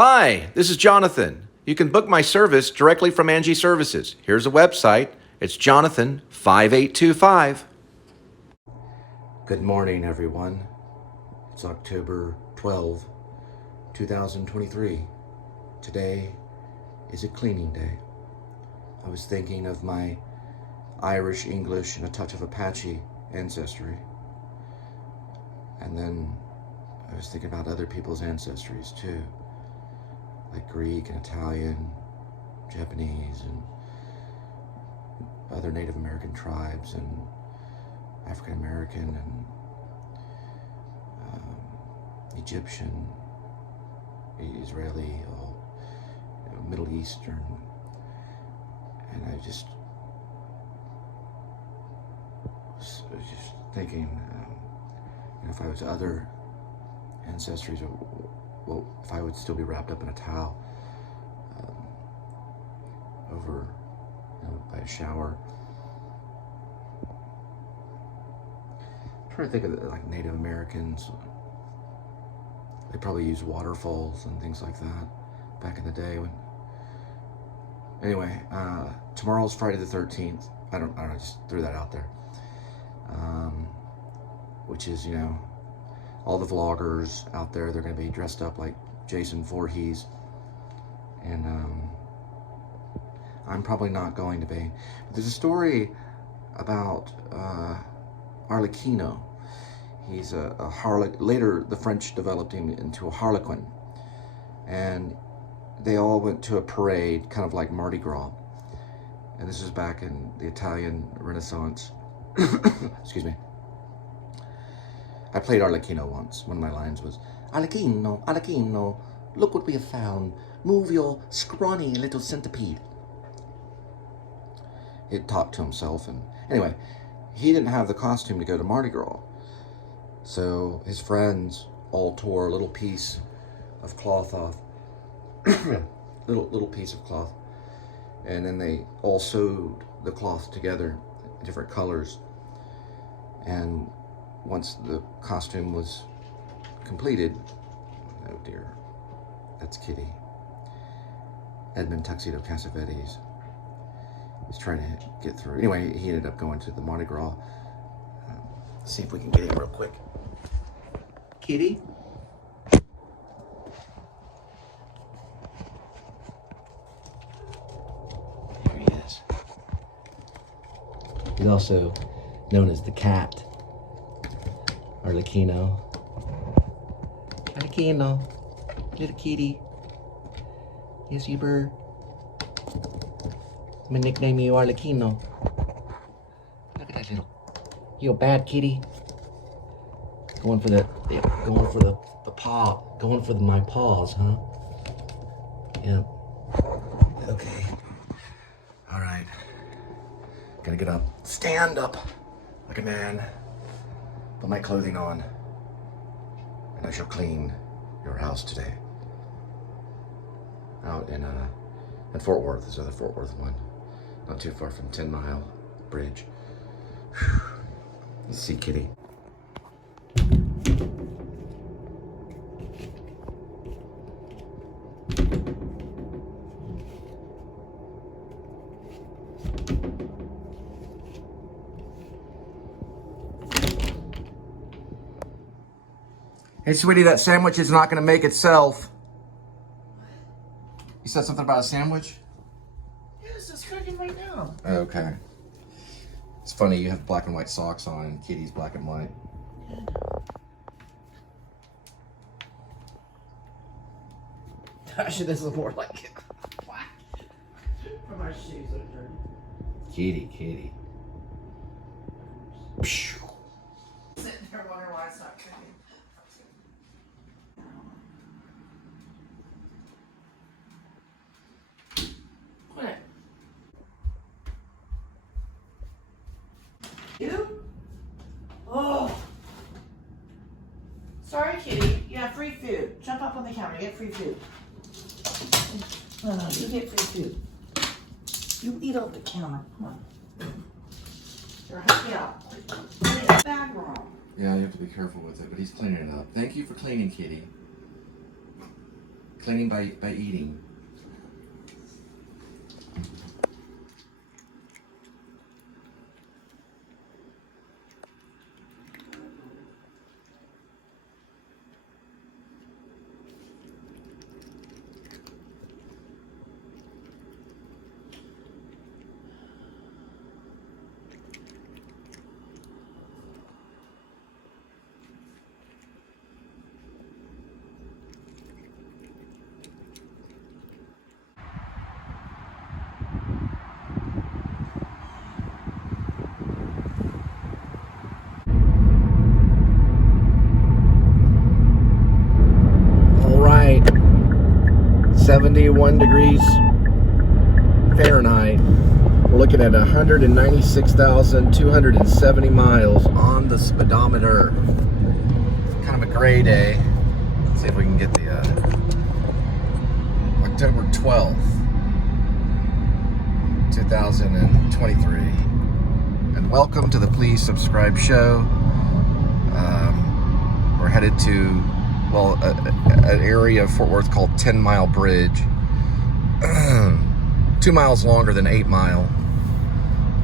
Hi, this is Jonathan. You can book my service directly from Angie Services. Here's a website. It's Jonathan5825. Good morning, everyone. It's October 12, 2023. Today is a cleaning day. I was thinking of my Irish, English, and a touch of Apache ancestry. And then I was thinking about other people's ancestries too, like Greek and Italian, Japanese, and other Native American tribes, and African American, and Egyptian, Israeli, Middle Eastern. And I just was just thinking, if I was other ancestries, well, if I would still be wrapped up in a towel over, by a shower. I'm trying to think of like Native Americans. They probably used waterfalls and things like that back in the day. Anyway, tomorrow's Friday the 13th. I don't know, just threw that out there. Which is, all the vloggers out there, they're going to be dressed up like Jason Voorhees. And I'm probably not going to be. But there's a story about Arlecchino. He's a harlot. Later, the French developed him into a harlequin. And they all went to a parade, kind of like Mardi Gras. And this was back in the Italian Renaissance. Excuse me. I played Arlecchino once. One of my lines was, Arlecchino, Arlecchino, look what we have found. Move your scrawny little centipede. He talked to himself. And anyway, he didn't have the costume to go to Mardi Gras. So his friends all tore a little piece of cloth off. little piece of cloth. And then they all sewed the cloth together, different colors. And once the costume was completed, oh dear, that's Kitty. Edmund Tuxedo Cassavetes. He's trying to get through. Anyway, he ended up going to the Mardi Gras. See if we can get him real quick. Kitty? There he is. He's also known as the cat. Arlecchino. Arlecchino. Little kitty. Yes, you bird. I'm gonna nickname you Arlecchino. Look at that little. You a bad kitty. Going for the paw. Going for my paws, huh? Yeah. Okay. All right. Gotta get up. Stand up like a man. Put my clothing on, and I shall clean your house today. Out in at Fort Worth. There's another Fort Worth one, not too far from 10 Mile Bridge. Whew. Let's see Kitty. Hey, sweetie, that sandwich is not going to make itself. You said something about a sandwich? Yes, it's cooking right now. Okay. It's funny, you have black and white socks on and Kitty's black and white. Actually, this is more like black. For my shoes are dirty. Kitty. Sitting there wondering why it's not cooking. What? You? Oh. Sorry, kitty. You have free food. Jump up on the counter. You get free food. You get free food. You eat off the counter. Come on. Here, help me out. Put it back wrong. Yeah, you have to be careful with it, but he's cleaning it up. Thank you for cleaning, Kitty. Cleaning by eating. All right, 71 degrees Fahrenheit. We're looking at 196,270 miles on the speedometer. Kind of a gray day. Let's see if we can get the October 12th, 2023. And welcome to the Please Subscribe show. We're headed to, well, an area of Fort Worth called 10 Mile Bridge. 2 miles longer than 8 Mile,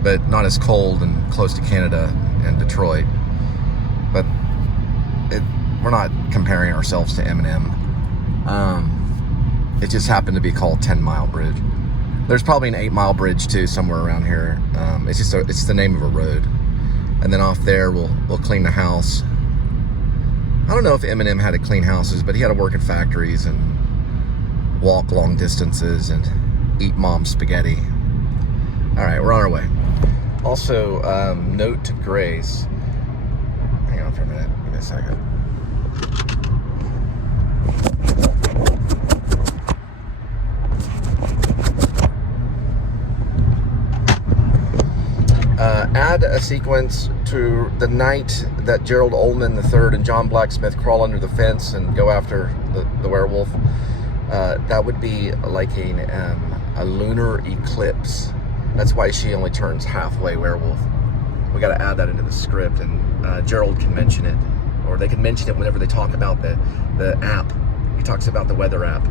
but not as cold and close to Canada and Detroit. But we're not comparing ourselves to Eminem. It just happened to be called 10 Mile Bridge. There's probably an 8 Mile Bridge too somewhere around here. It's the name of a road. And then off there we'll clean the house. I don't know if Eminem had to clean houses, but he had to work in factories and walk long distances and eat mom's spaghetti. All right, we're on our way. Also, note to Grace. Hang on for a minute. Give me a second. Add a sequence to the night that Gerald Ullman III and John Blacksmith crawl under the fence and go after the werewolf. That would be like a lunar eclipse. That's why she only turns halfway werewolf. We got to add that into the script, and Gerald can mention it, or they can mention it whenever they talk about the app. He talks about the weather app.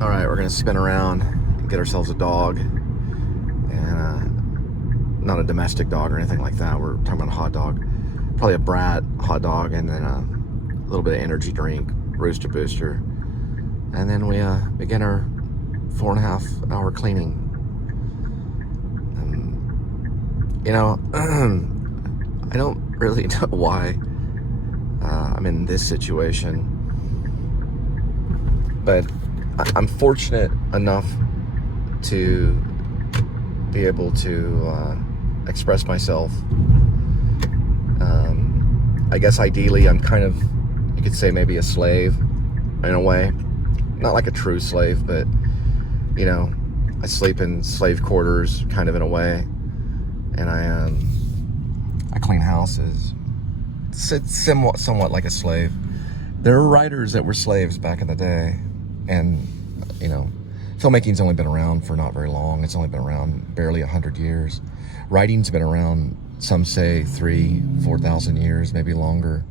All right, we're gonna spin around and get ourselves a dog, and not a domestic dog or anything like that. We're talking about a hot dog, probably a brat hot dog, and then a little bit of energy drink, Rooster Booster, and then we begin our 4.5 hour cleaning. You know, I don't really know why I'm in this situation, but I'm fortunate enough to be able to express myself. I guess ideally I'm kind of, you could say, maybe a slave in a way. Not like a true slave, but, you know, I sleep in slave quarters kind of in a way. And I clean houses. It's somewhat like a slave. There are writers that were slaves back in the day. And, you know, filmmaking's only been around for not very long. It's only been around barely 100 years. Writing's been around, some say 3,000-4,000 years, maybe longer.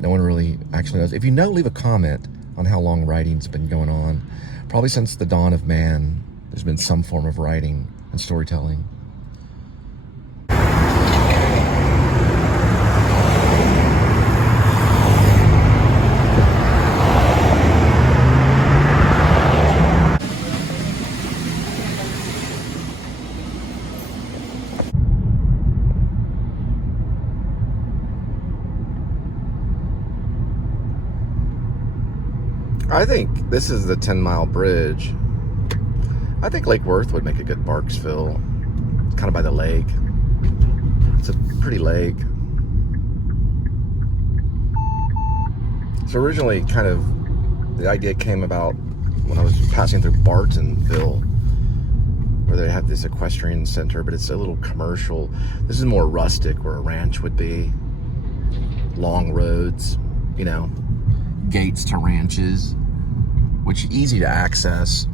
No one really actually knows. If you know, leave a comment on how long writing's been going on. Probably since the dawn of man, there's been some form of writing and storytelling. I think this is the 10 Mile Bridge. I think Lake Worth would make a good Barksville. It's kind of by the lake. It's a pretty lake. So originally, kind of, the idea came about when I was passing through Bartonville, where they have this equestrian center, but it's a little commercial. This is more rustic, where a ranch would be. Long roads, you know, gates to ranches, which easy to access.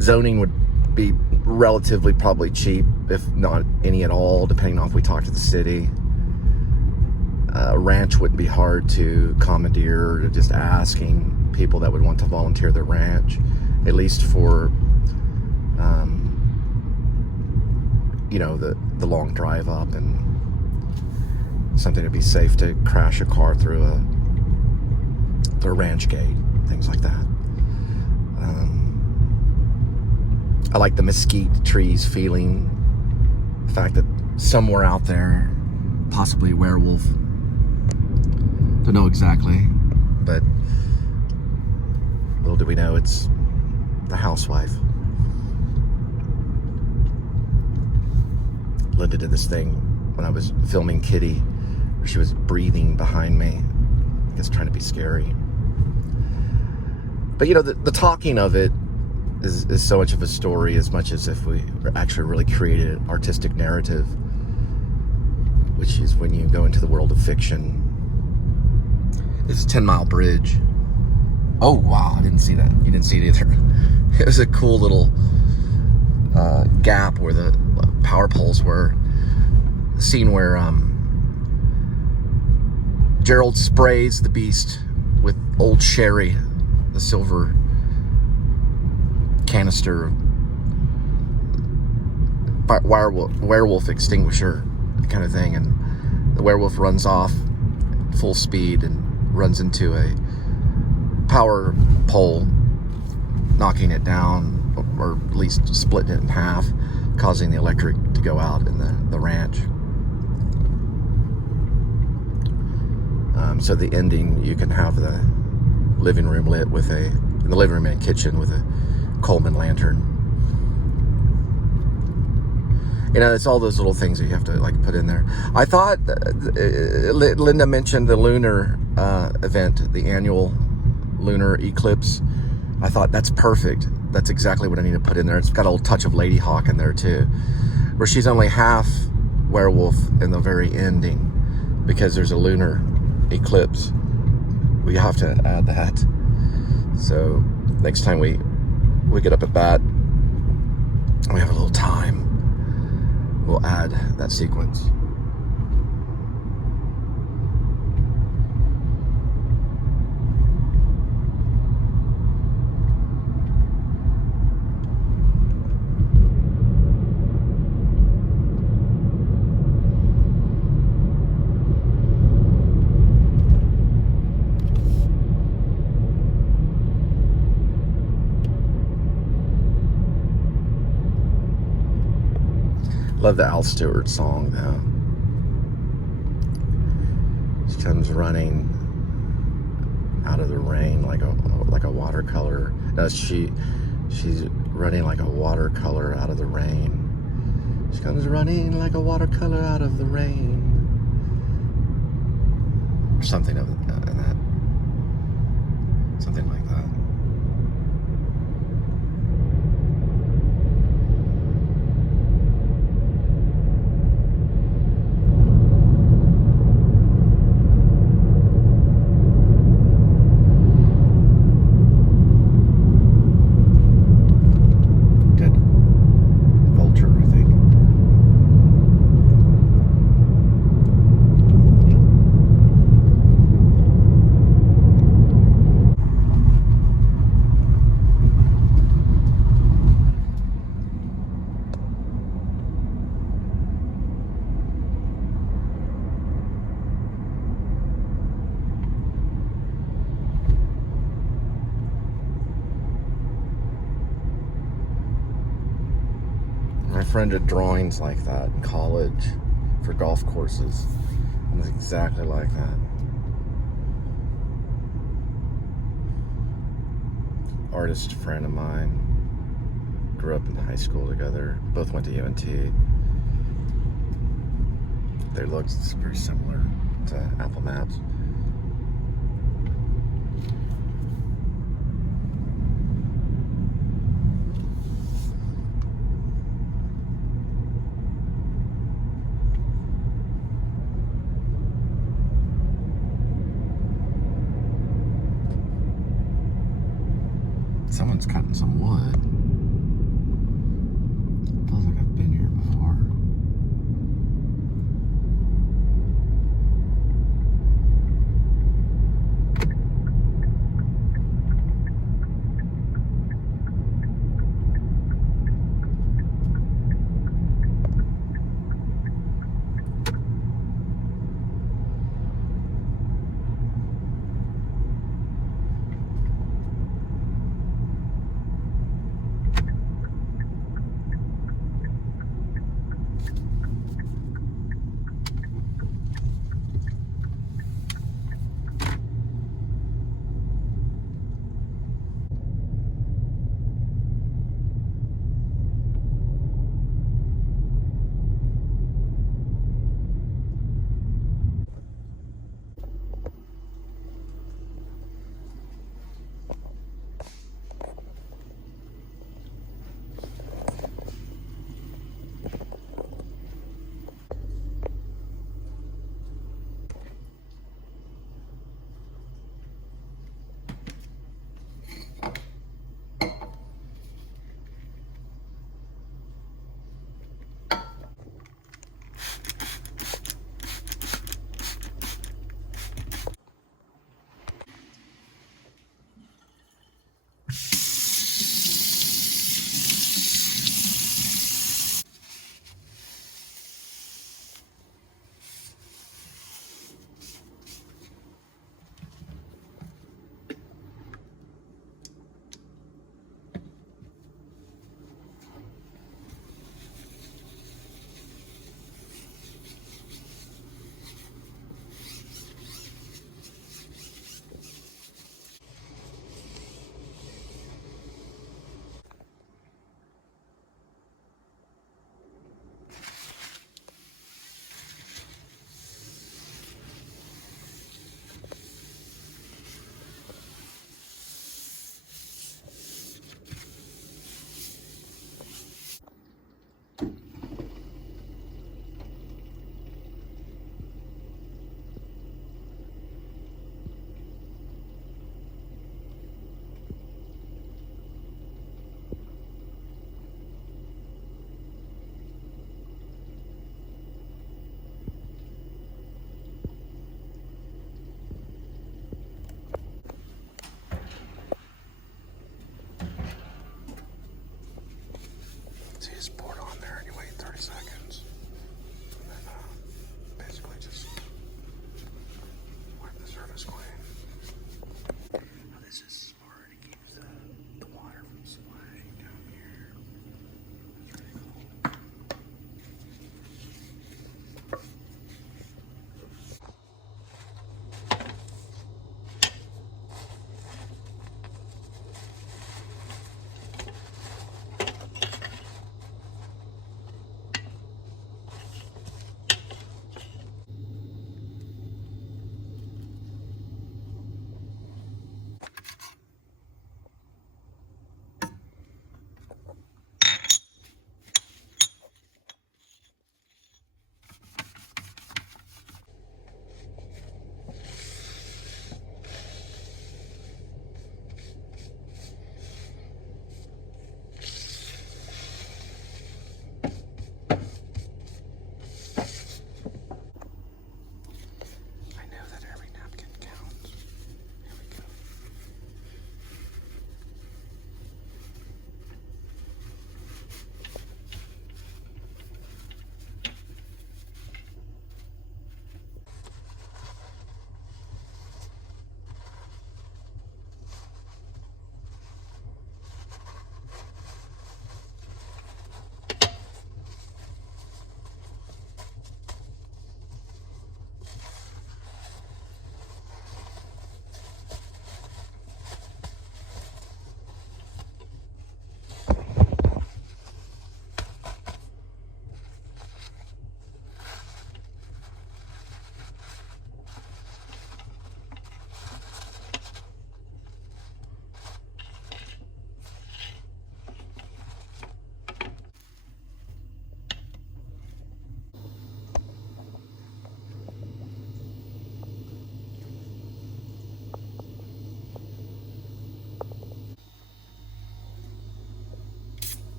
Zoning would be relatively probably cheap, if not any at all, depending on if we talk to the city. A ranch wouldn't be hard to commandeer, or just asking people that would want to volunteer their ranch, at least for, you know, the long drive up, and something to be safe to crash a car through a ranch gate, things like that. I like the mesquite trees feeling, the fact that somewhere out there, possibly a werewolf, don't know exactly, but little do we know it's the housewife. Linda did this thing when I was filming Kitty, where she was breathing behind me, I guess trying to be scary. But you know, the talking of it is so much of a story, as much as if we actually really created an artistic narrative, which is when you go into the world of fiction. This is 10 Mile Bridge. Oh wow, I didn't see that. You didn't see it either. It was a cool little gap where the power poles were. The scene where Gerald sprays the beast with old sherry, the silver canister werewolf extinguisher kind of thing, and the werewolf runs off full speed and runs into a power pole, knocking it down, or at least splitting it in half, causing the electric to go out in the ranch. So the ending, you can have the living room lit with in the living room and kitchen with a Coleman lantern. You know, it's all those little things that you have to like put in there. I thought Linda mentioned the lunar event, the annual lunar eclipse. I thought that's perfect. That's exactly what I need to put in there. It's got a little touch of Lady Hawk in there too, where she's only half werewolf in the very ending, because there's a lunar eclipse. We have to add that. So next time we get up at bat, we have a little time, we'll add that sequence. Love the Al Stewart song though. She comes running out of the rain like a watercolor. No, she's running like a watercolor out of the rain. She comes running like a watercolor out of the rain, or something of that. Something like that. My friend did drawings like that in college for golf courses. It was exactly like that. Artist friend of mine. Grew up in high school together. Both went to UNT. They looked very similar to Apple Maps.